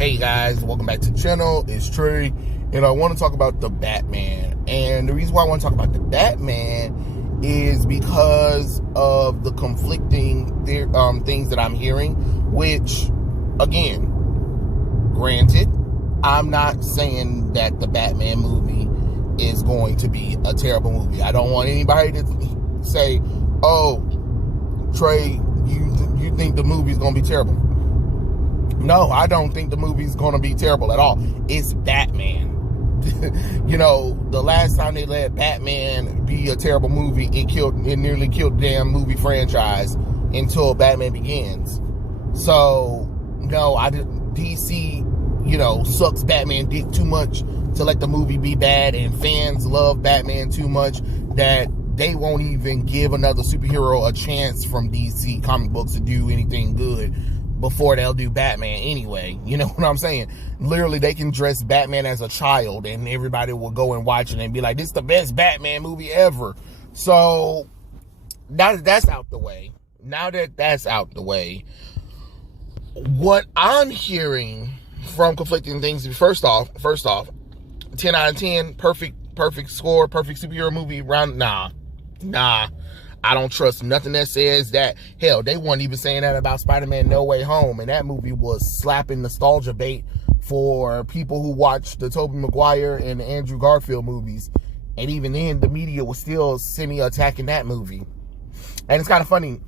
Hey guys, welcome back to the channel. It's Trey, and I want to talk about the Batman. And the reason why I want to talk about the Batman is because of the conflicting things that I'm hearing, which, again, granted, I'm not saying that the Batman movie is going to be a terrible movie. I don't want anybody to say, oh, Trey, you think the movie's going to be terrible. No, I don't think the movie's going to be terrible at all. It's Batman. You know, the last time they let Batman be a terrible movie, it nearly killed the damn movie franchise until Batman Begins. So, no, DC, sucks Batman dick too much to let the movie be bad, and fans love Batman too much that they won't even give another superhero a chance from DC comic books to do anything good before they'll do Batman anyway. You know what I'm saying? Literally, they can dress Batman as a child and everybody will go and watch it and be like, this is the best Batman movie ever. So that's out the way. Now that that's out the way, what I'm hearing from conflicting things, first off, 10 out of 10, perfect score, perfect superhero movie, nah. I don't trust nothing that says that. Hell, they weren't even saying that about Spider-Man No Way Home, and that movie was slapping nostalgia bait for people who watched the Tobey Maguire and the Andrew Garfield movies. And even then, the media was still semi-attacking that movie. And it's kind of funny.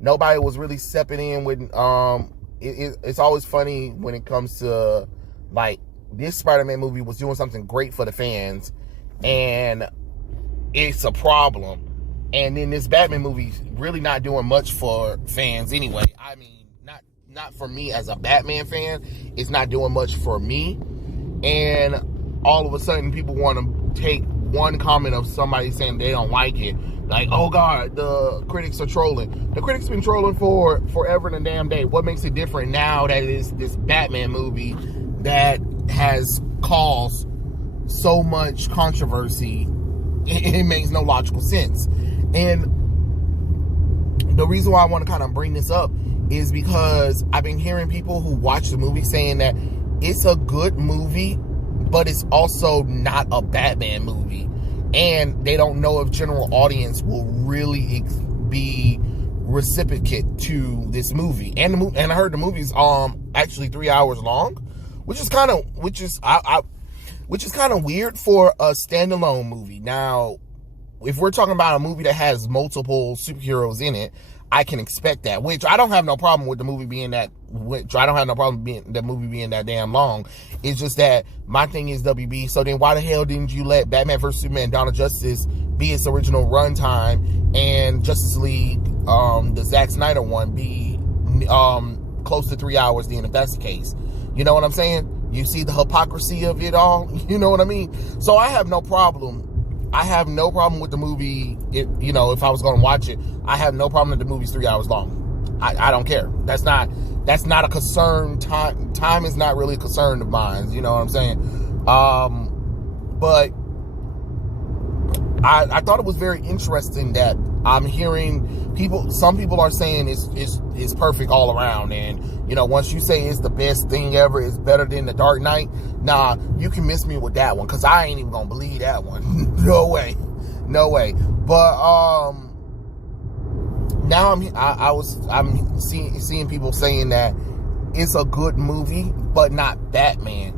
Nobody was really stepping in with, it's always funny when it comes to, like, this Spider-Man movie was doing something great for the fans, and it's a problem. And then this Batman movie really not doing much for fans anyway. I mean, not for me as a Batman fan. It's not doing much for me. And all of a sudden, people want to take one comment of somebody saying they don't like it, like, oh God, the critics are trolling. The critics been trolling for forever and a damn day. What makes it different now that it is this Batman movie that has caused so much controversy? It makes no logical sense. And the reason why I want to kind of bring this up is because I've been hearing people who watch the movie saying that it's a good movie, but it's also not a Batman movie. And they don't know if general audience will really be reciprocate to this movie. And I heard the movie's actually 3 hours long, which is kind of weird for a standalone movie. Now, if we're talking about a movie that has multiple superheroes in it, I can expect that, which I don't have no problem with the movie being that, being that damn long. It's just that my thing is, WB, so then why the hell didn't you let Batman vs. Superman Dawn of Justice be its original runtime, and Justice League, the Zack Snyder one, be close to 3 hours then, if that's the case? You know what I'm saying? You see the hypocrisy of it all? You know what I mean? So I have no problem. I have no problem with the movie. If I was going to watch it, I have no problem that the movie's 3 hours long. I don't care. That's not a concern. Time is not really a concern of mine. You know what I'm saying? But I thought it was very interesting that I'm hearing some people are saying it's perfect all around. And, once you say it's the best thing ever, it's better than The Dark Knight, nah, you can miss me with that one, because I ain't even going to believe that one. No way. But, now I'm seeing people saying that it's a good movie, but not Batman.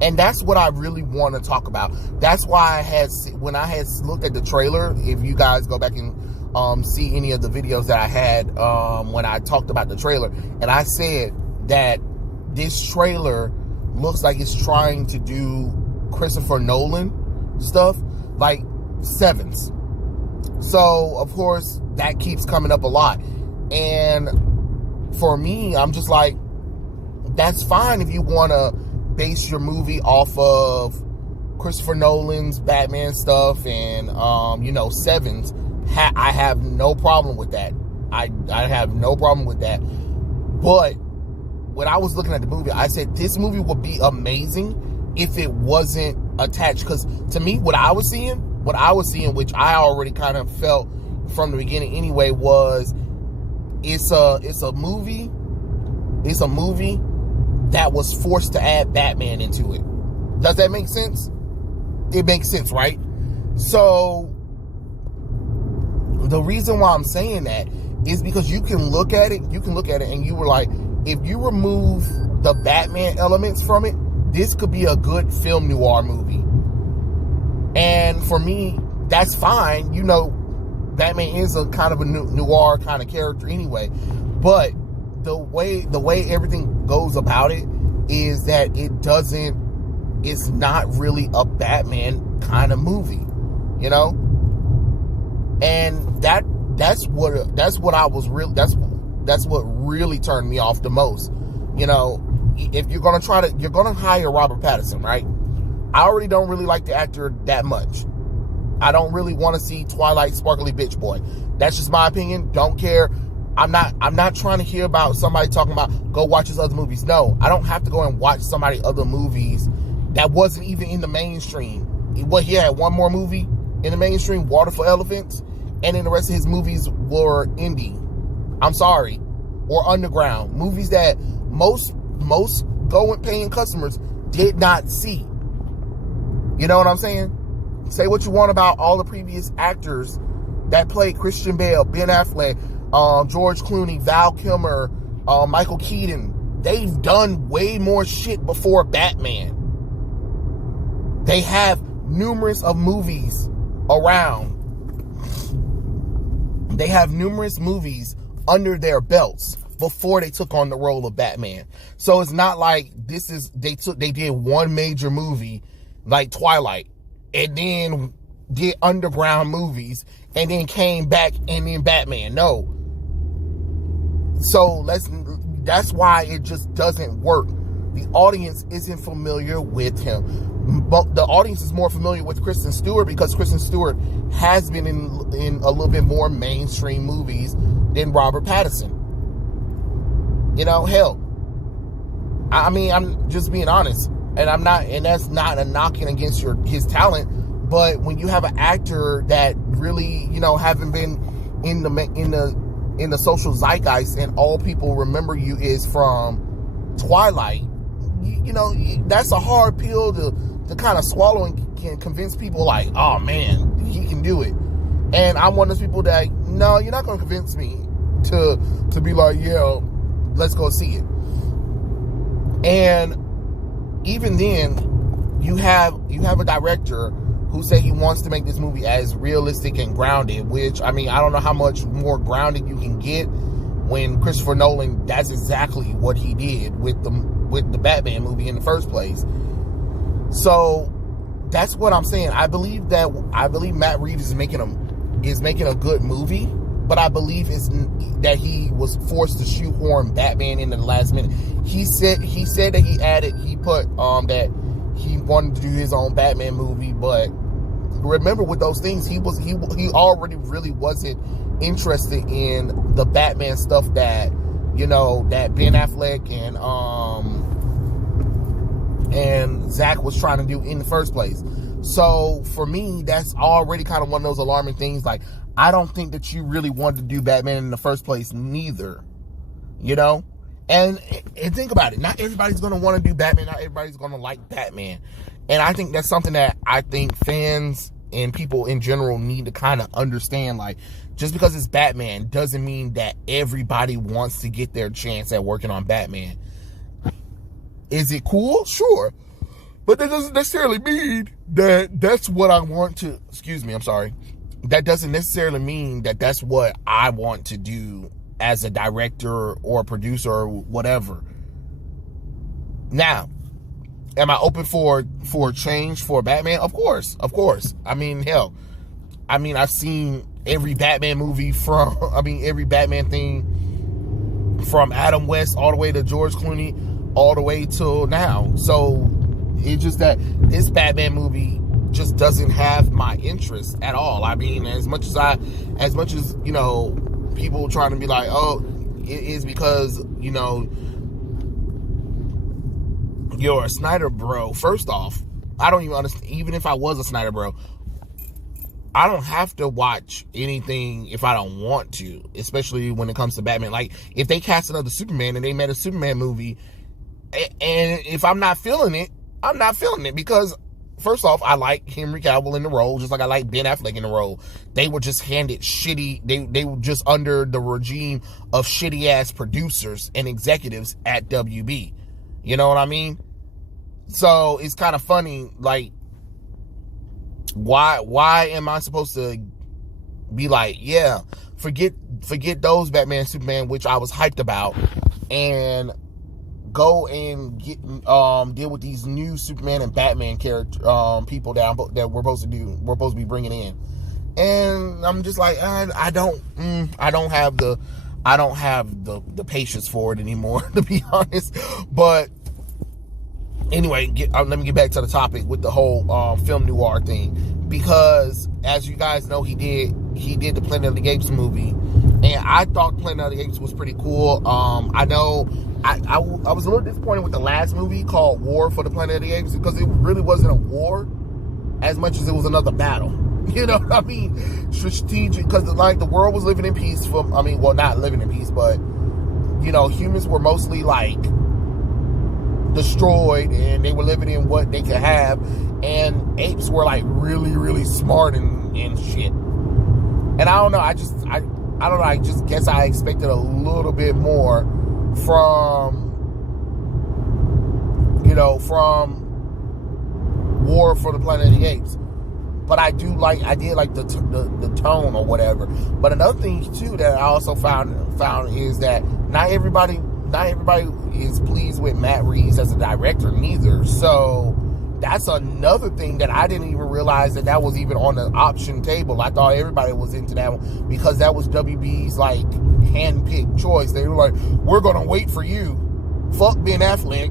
And that's what I really want to talk about. That's why when I had looked at the trailer, if you guys go back and see any of the videos that I had when I talked about the trailer, and I said that this trailer looks like it's trying to do Christopher Nolan stuff, like Sevens. So, of course, that keeps coming up a lot. And for me, I'm just like, that's fine if you want to base your movie off of Christopher Nolan's Batman stuff and, Sevens. I have no problem with that. I have no problem with that. But when I was looking at the movie, I said this movie would be amazing if it wasn't attached. Because to me, what I was seeing, which I already kind of felt from the beginning anyway, was it's a movie that was forced to add Batman into it. Does that make sense? It makes sense, right? So the reason why I'm saying that is because you can look at it and you were like, if you remove the Batman elements from it, this could be a good film noir movie. And for me, that's fine. You know, Batman is a kind of a noir kind of character anyway. But the way everything goes about it is that it's not really a Batman kind of movie, you know? And that's what really turned me off the most. You know, if you're gonna hire Robert Pattinson, right? I already don't really like the actor that much. I don't really want to see Twilight sparkly bitch boy. That's just my opinion. Don't care. I'm not trying to hear about somebody talking about go watch his other movies. No, I don't have to go and watch somebody other movies that wasn't even in the mainstream. He had one more movie in the mainstream, Water for Elephants, and then the rest of his movies were indie. I'm sorry. Or underground. Movies that most paying customers did not see. You know what I'm saying? Say what you want about all the previous actors that played Christian Bale, Ben Affleck, George Clooney, Val Kilmer, Michael Keaton. They've done way more shit before Batman. They have numerous of movies around. They have numerous movies under their belts before they took on the role of Batman. So it's not like they did one major movie like Twilight and then did underground movies and then came back and then Batman. No. So that's why it just doesn't work. The audience isn't familiar with him. But the audience is more familiar with Kristen Stewart because Kristen Stewart has been in a little bit more mainstream movies than Robert Pattinson. You know, hell, I mean, I'm just being honest, and that's not a knocking against his talent, but when you have an actor that really, you know, haven't been in the social zeitgeist and all people remember you is from Twilight, you know, that's a hard pill to kind of swallow and can convince people like, oh man, he can do it. And I'm one of those people that, no, you're not going to convince me to be like, yeah, let's go see it. And even then, you have a director who said he wants to make this movie as realistic and grounded, which, I mean, I don't know how much more grounded you can get when Christopher Nolan, that's exactly what he did with the Batman movie in the first place. So that's what I'm saying. I believe Matt Reeves is making a good movie, but I believe it's that he was forced to shoehorn Batman in the last minute. He said that he put that he wanted to do his own Batman movie, but remember with those things, he already really wasn't interested in the Batman stuff that, you know, that Ben Affleck and Zach was trying to do in the first place. So for me, that's already kind of one of those alarming things. Like, I don't think that you really wanted to do Batman in the first place neither, you know? And think about it. Not everybody's going to want to do Batman. Not everybody's going to like Batman. And I think that's something that I think fans and people in general need to kind of understand. Like, just because it's Batman doesn't mean that everybody wants to get their chance at working on Batman. Is it cool? Sure. But that doesn't necessarily mean that that's what I want to... Excuse me, I'm sorry. That doesn't necessarily mean that that's what I want to do as a director or a producer or whatever. Now, am I open for change for Batman? Of course. I mean, hell. I mean, I've seen every Batman movie every Batman thing from Adam West all the way to George Clooney, all the way till now. So it's just that this Batman movie just doesn't have my interest at all. I mean, as much as you know, people trying to be like, oh, it is because, you know, you're a Snyder bro. First off, I don't even understand. Even if I was a Snyder bro, I don't have to watch anything if I don't want to, especially when it comes to Batman. Like, if they cast another Superman and they made a Superman movie, And if I'm not feeling it, I'm not feeling it, because first off, I like Henry Cavill in the role, just like I like Ben Affleck in the role. They were just handed shitty, they were just under the regime of shitty ass producers and executives at WB. You know what I mean? So it's kind of funny, like, why am I supposed to be like, yeah, forget those Batman, Superman, which I was hyped about, and go and get deal with these new Superman and Batman character people that we're supposed to be bringing in. And I'm just like, I don't have the patience for it anymore, to be honest. But anyway, let me get back to the topic with the whole film noir thing, because as you guys know, he did the Planet of the Apes movie, and I thought Planet of the Apes was pretty cool. I know I was a little disappointed with the last movie called War for the Planet of the Apes, because it really wasn't a war as much as it was another battle. You know what I mean? Strategic, because like the world was living in peace well, not living in peace, but you know, humans were mostly like destroyed, and they were living in what they could have, and apes were like really, really smart and shit. And I don't know, I don't know, I just guess I expected a little bit more from War for the Planet of the Apes. But I did like the tone or whatever. But another thing too that I also found is that not everybody is pleased with Matt Reeves as a director neither. So that's another thing that I didn't even realize that was even on the option table. I thought everybody was into that one, because that was WB's like hand-picked choice. They were like, we're gonna wait for you. Fuck Ben Affleck.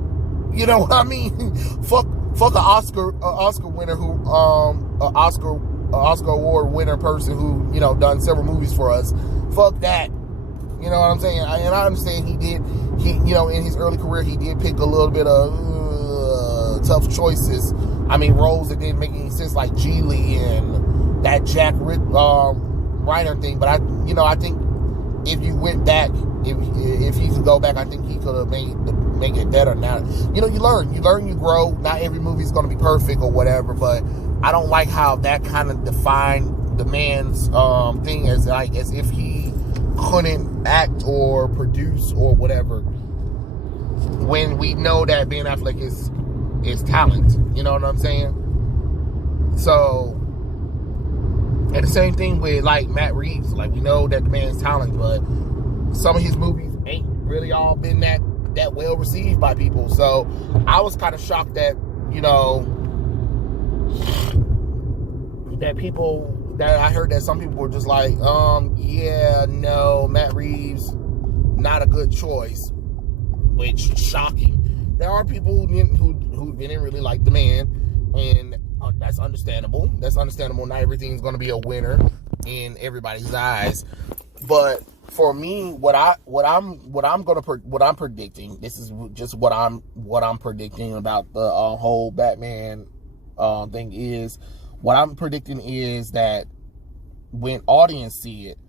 You know what I mean? Fuck an Oscar winner who Oscar award winner person who, you know, done several movies for us. Fuck that. You know what I'm saying? And I understand he you know, in his early career, he did pick a little bit of tough choices. I mean, roles that didn't make any sense, like Geely and that Jack Reiner thing. But I think if you went back, if he could go back, I think he could have make it better. Now, you know, you learn, you grow. Not every movie is going to be perfect or whatever, but I don't like how that kind of defined the man's thing as if he couldn't act or produce or whatever, when we know that Ben Affleck is talent. You know what I'm saying? So, and the same thing with like Matt Reeves. Like, we know that the man's talent, but some of his movies ain't really all been that well received by people. So I was kind of shocked that, you know, that I heard that some people were just like, yeah, no, Matt Reeves, not a good choice. Which, shocking. There are people who didn't really like the man, and that's understandable. That's understandable. Not everything's going to be a winner in everybody's eyes. But for me, what I'm predicting. This is just what I'm predicting about the whole Batman thing is. What I'm predicting is that when audience see it,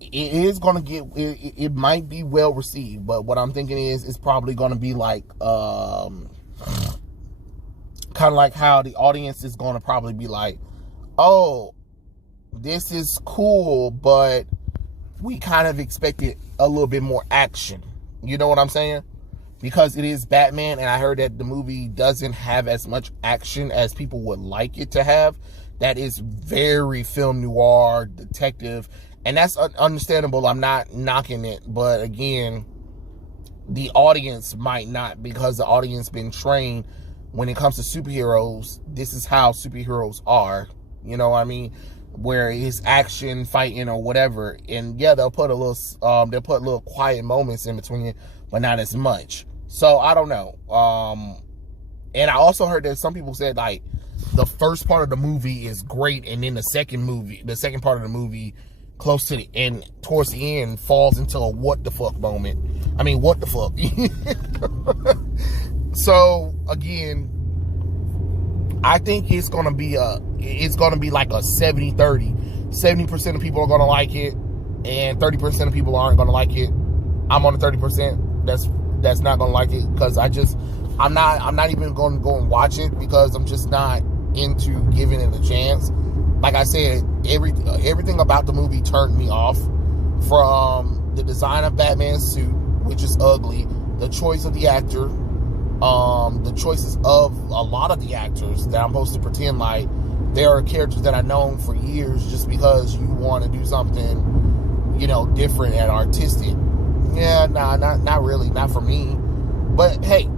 it is going to get, it might be well received, but what I'm thinking is it's probably going to be like, kind of like how the audience is going to probably be like, oh, this is cool, but we kind of expected a little bit more action. You know what I'm saying? Because it is Batman, and I heard that the movie doesn't have as much action as people would like it to have. That is very film noir, detective, and that's understandable. I'm not knocking it, but again, the audience might not, because the audience been trained when it comes to superheroes. This is how superheroes are. You know what I mean? Where it's action, fighting, or whatever. And yeah, they'll put little quiet moments in between it, but not as much. So I don't know. And I also heard that some people said like the first part of the movie is great, and then the second part of the movie, close to the end, towards the end, falls into a what the fuck moment. I mean, what the fuck? So again, I think it's gonna be like a 70-30. 70% of people are gonna like it, and 30% of people aren't gonna like it. I'm on the 30%. that's not gonna like it, because I'm not even going to go and watch it, because I'm just not into giving it a chance. Like I said, everything about the movie turned me off, from the design of Batman's suit, which is ugly, the choice of the actor, the choices of a lot of the actors that I'm supposed to pretend like they are characters that I've known for years, just because you want to do something, you know, different and artistic. Yeah, nah, not really, not for me. But hey,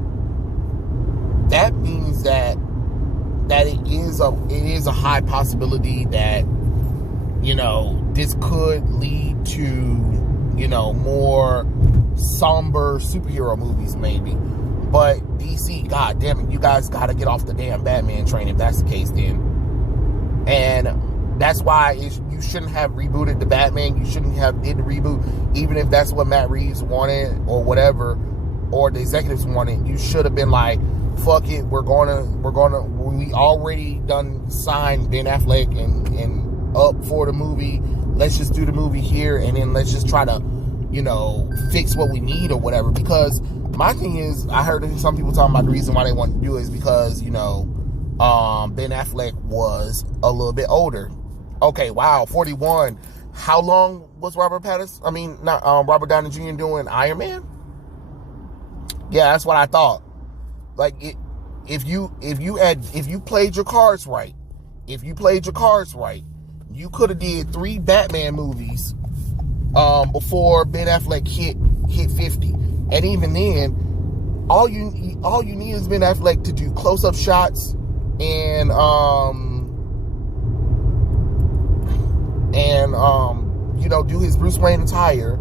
that means that it is a high possibility that, you know, this could lead to, you know, more somber superhero movies maybe. But DC, god damn it, you guys gotta get off the damn Batman train if that's the case then. And that's why you shouldn't have rebooted the Batman. You shouldn't have did the reboot, even if that's what Matt Reeves wanted or whatever, or the executives wanted. You should have been like, fuck it, we already done signed Ben Affleck and up for the movie. Let's just do the movie here, and then let's just try to, you know, fix what we need or whatever. Because my thing is, I heard some people talking about the reason why they want to do it is because, you know, Ben Affleck was a little bit older. Okay, wow, 41. How long was Robert Downey Jr. doing Iron Man? Yeah, that's what I thought. Like, if you played your cards right, you could have did 3 Batman movies before Ben Affleck hit 50. And even then, all you need is Ben Affleck to do close-up shots and you know, do his Bruce Wayne attire,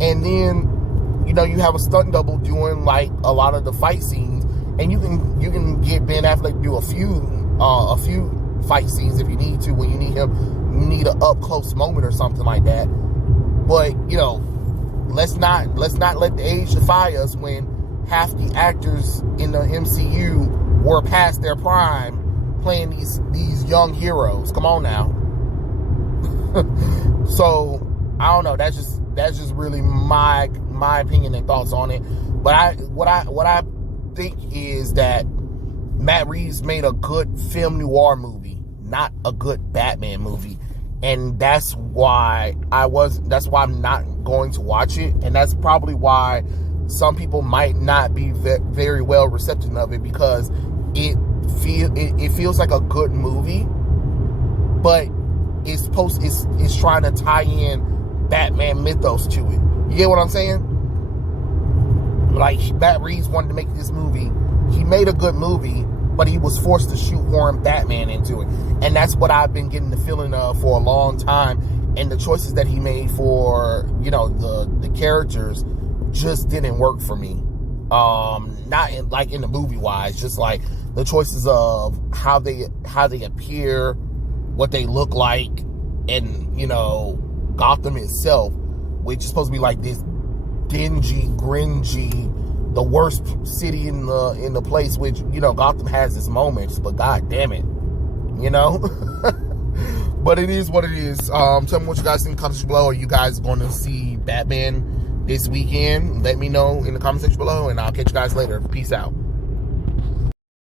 and then, you know, you have a stunt double doing like a lot of the fight scenes, and you can get Ben Affleck to do a few fight scenes if you need to, when you need an up close moment or something like that. But, you know, let's not let the age defy us when half the actors in the MCU were past their prime playing these young heroes. Come on now. So I don't know. That's just really my opinion and thoughts on it. But what I think is that Matt Reeves made a good film noir movie, not a good Batman movie. And that's why I'm not going to watch it. And that's probably why some people might not be very well receptive of it, because it feels like a good movie, but it's trying to tie in Batman mythos to it. You get what I'm saying? Like, Matt Reeves wanted to make this movie. He made a good movie, but he was forced to shoehorn Batman into it. And that's what I've been getting the feeling of for a long time. And the choices that he made for, you know, the characters just didn't work for me. Not in the movie wise, just like the choices of how they appear, what they look like, and, you know, Gotham itself, which is supposed to be like this dingy, gringy, the worst city in the place, which, you know, Gotham has its moments, but god damn it, you know. But it is what it is. Tell me what you guys think in the comment section below. Are you guys going to see Batman this weekend? Let me know in the comment section below, and I'll catch you guys later. Peace out.